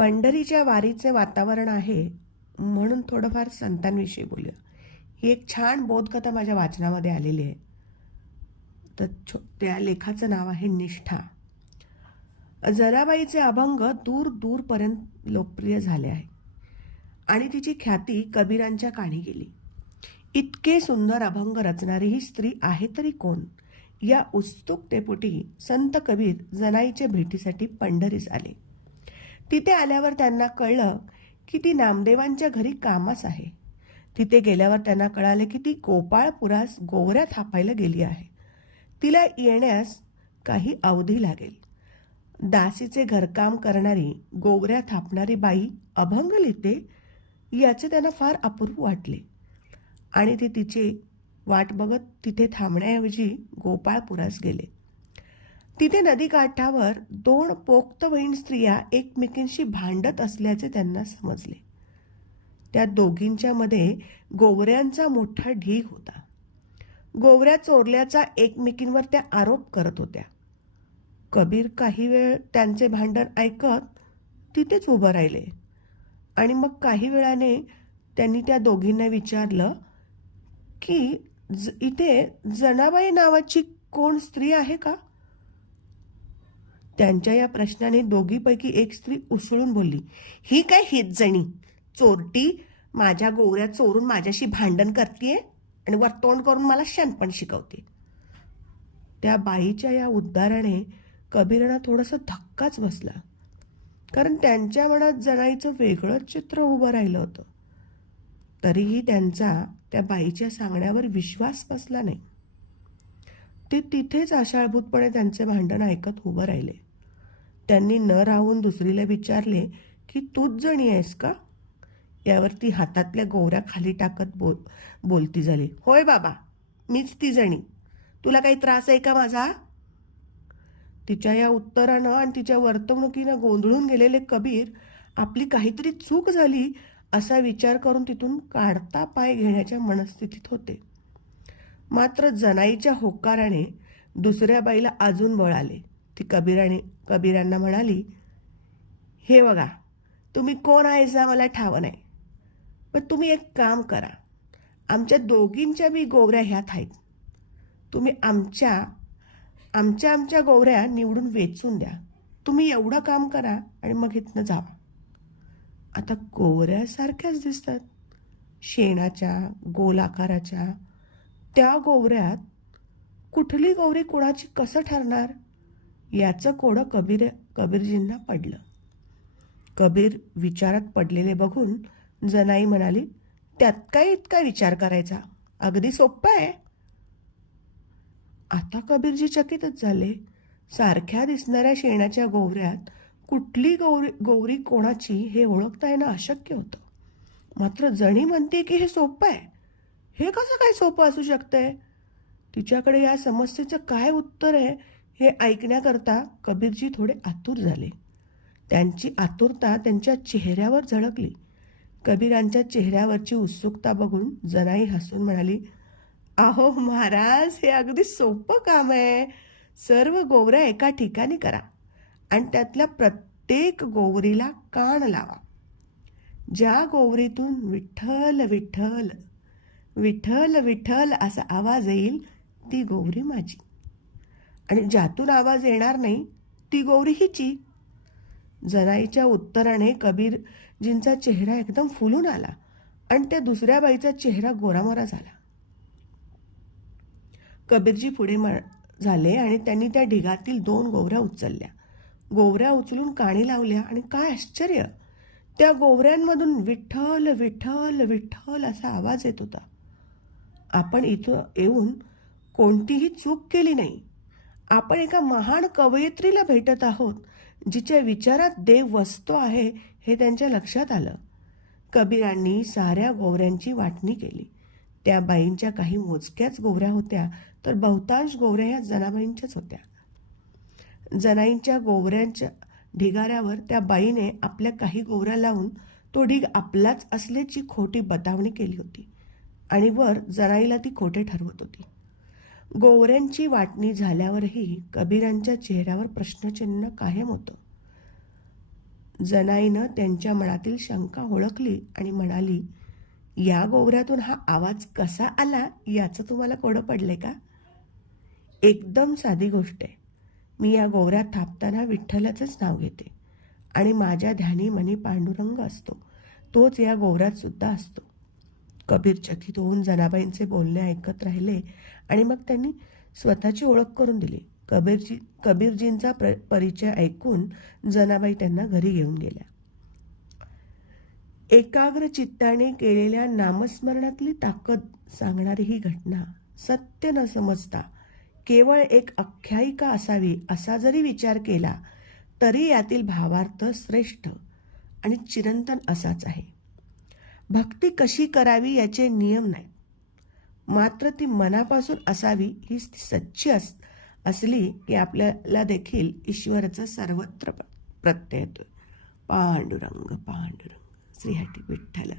पंढरीच्या वारीचे वातावरण आहे म्हणून थोडंफार संतांविषयी बोलूया. ही एक छान बोधकथा माझ्या वाचनामध्ये आलेली आहे. तर छो- त्या लेखाचं नाव आहे निष्ठा. जराबाईचे अभंग दूर दूरपर्यंत लोकप्रिय झाले आहे. आणि तिची ख्याती कबीरांच्या काणी गेली. इतके सुंदर अभंग रचणारी ही स्त्री आहे तरी कोण? या उत्सुकतेपोटी संत कबीर जनाईच्या भेटीसाठी पंढरीस आले. तिथे आल्यावर त्यांना कळलं की ती नामदेवांच्या घरी कामास आहे. तिथे गेल्यावर त्यांना कळाले की ती गोपाळपुरास गोवऱ्या थापायला गेली आहे. तिला येण्यास काही अवधी लागेल. दासीचे घरकाम करणारी गोवऱ्या थापणारी बाई अभंग लिहिते याचे त्यांना फार अपूर्व वाटले. आणि ते तिचे वाट बघत तिथे थांबण्याऐवजी गोपाळपुरास गेले. तिथे नदीकाठावर दोन पोक्तवयीन स्त्रिया एकमेकींशी भांडत असल्याचे त्यांना समजले. त्या दोघींच्या मध्ये गोवऱ्यांचा मोठा ढीग होता. गोवऱ्या चोरल्याचा एकमेकींवर त्या आरोप करत होत्या. कबीर काही वेळ त्यांचे भांडण ऐकत तिथेच उभं राहिले. आणि मग काही वेळाने त्यांनी त्या दोघींना विचारलं की ज- इथे जनाबाई नावाची कोण स्त्री आहे का? त्यांच्या या प्रश्नाने दोघीपैकी एक स्त्री उसळून बोलली ही काय हीच जणी चोरटी माझ्या गोवऱ्या चोरून माझ्याशी भांडण करते आणि वर तोंड करून मला शहाणपण शिकवते. त्या बाईच्या या उद्गाराने कबीरांना थोडासा धक्काच बसला कारण त्यांच्या मनात जणाईचं वेगळंच चित्र उभं राहिलं होतं. तरीही त्यांचा त्या बाईच्या सांगण्यावर विश्वास बसला नाही. ते तिथेच आशाळभूतपणे त्यांचे भांडण ऐकत उभं राहिले. त्यांनी न राहून दुसरीला विचारले की तूच जणी आहेस का? यावर ती हातातल्या गोवऱ्या खाली टाकत बोल बोलती झाली होय बाबा मीच ती जणी. तुला काही त्रास आहे का माझा? तिच्या या उत्तरानं आणि तिच्या वर्तवणुकीनं गोंधळून गेलेले कबीर आपली काहीतरी चूक झाली असा विचार करून तिथून काढता पाय घेण्याच्या मनस्थितीत होते. मात्र जनाईच्या होकाराने दुसऱ्या बाईला अजून बळ आले ती कबीराने कबीरांना म्हणाली हे बघा तुम्ही कोण आहेसा मला ठाव नाही. पण तुम्ही एक काम करा आमच्या दोघींच्या बी गोवऱ्या ह्यात आहेत. तुम्ही आमच्या आमच्या आमच्या गोवऱ्या निवडून वेचून द्या. तुम्ही एवढं काम करा आणि मग इथनं जावा आता गोवऱ्यासारख्याच दिसतात. शेणाच्या गोल आकाराच्या त्या गोवऱ्यात कुठली गोवरी कोणाची कसं ठरणार? याचं कोडं कबीर कबीरजींना पडलं. कबीर विचारात पडलेले बघून जनाई म्हणाली त्यात काय इतका विचार करायचा? अगदी सोपं आहे. आता कबीरजी चकितच झाले. सारख्या दिसणाऱ्या शेणाच्या गोवऱ्यात कुठली गौरी गौरी कोणाची हे ओळखता येणं अशक्य होतं. मात्र जणी म्हणते की हे सोपं आहे. हे कसं काय सोपं असू शकतंय? तिच्याकडे या समस्येचं काय उत्तर आहे हे ऐकण्याकरता कबीरजी थोडे आतुर झाले. त्यांची आतुरता त्यांच्या चेहऱ्यावर झळकली. कबीरांच्या चेहऱ्यावरची उत्सुकता बघून जनाई हसून म्हणाली आहो महाराज हे अगदी सोपं काम आहे. सर्व गोवऱ्या एका ठिकाणी करा आणि त्यातल्या प्रत्येक गोवरीला कान लावा. ज्या गोवरीतून विठ्ठल विठ्ठल विठ्ठल विठ्ठल असा आवाज येईल ती गोवरी माझी. आणि ज्यातून आवाज येणार नाही ती गौरी हिची. जनाईच्या उत्तराने कबीरजींचा चेहरा एकदम फुलून आला आणि त्या दुसऱ्या बाईचा चेहरा गोरामोरा झाला. कबीरजी पुढे म- झाले आणि त्यांनी त्या ढिगातील दोन गोवऱ्या उचलल्या. गोवऱ्या उचलून काणी लावल्या आणि काय आश्चर्य! त्या गोवऱ्यांमधून विठ्ठल विठ्ठल विठ्ठल असा आवाज येत होता. आपण इथं येऊन कोणतीही चूक केली नाही. आपण एका महान कवयित्रीला भेटत आहोत जिच्या विचारात देव वसतो आहे हे त्यांच्या लक्षात आलं. कबीरांनी साऱ्या गोवऱ्यांची वाटणी केली. त्या बाईंच्या काही मोजक्याच गोवऱ्या होत्या तर बहुतांश गोवऱ्या ह्या जनाबाईंच्याच होत्या. जनाईंच्या गोवऱ्यांच्या ढिगाऱ्यावर त्या बाईने आपल्या काही गोवऱ्या लावून तो ढीग आपलाच असल्याची खोटी बतावणी केली होती. आणि वर जनाईला ती खोटे ठरवत होती. गोवऱ्यांची वाटणी झाल्यावरही कबीरांच्या चेहऱ्यावर प्रश्नचिन्ह कायम होतं. जनाईनं त्यांच्या मनातील शंका ओळखली आणि म्हणाली या गोवऱ्यातून हा आवाज कसा आला याचं तुम्हाला कोडं पडले का? एकदम साधी गोष्ट आहे. मी या गोवऱ्यात थापताना विठ्ठलाचंच नाव घेते आणि माझ्या ध्यानी मनी पांडुरंग असतो. तोच या गोवऱ्यात सुद्धा असतो. कबीर चकित होऊन जनाबाईंचे बोलणे ऐकत राहिले आणि मग त्यांनी स्वतःची ओळख करून दिली. कबीरजी कबीरजींचा प्र परिचय ऐकून जनाबाई त्यांना घरी घेऊन गेल्या. एकाग्र चित्ताने केलेल्या नामस्मरणातली ताकद सांगणारी ही घटना सत्य न समजता केवळ एक आख्यायिका असावी असा जरी विचार केला तरी यातील भावार्थ श्रेष्ठ आणि चिरंतन असाच आहे. भक्ती कशी करावी याचे नियम नाहीत. मात्र ती मनापासून असावी ही सच्ची अस असली की आपल्याला देखील ईश्वराचा सर्वत्र प्र- प्रत्यय येतो पांडुरंग पांडुरंग श्रीहटी विठ्ठल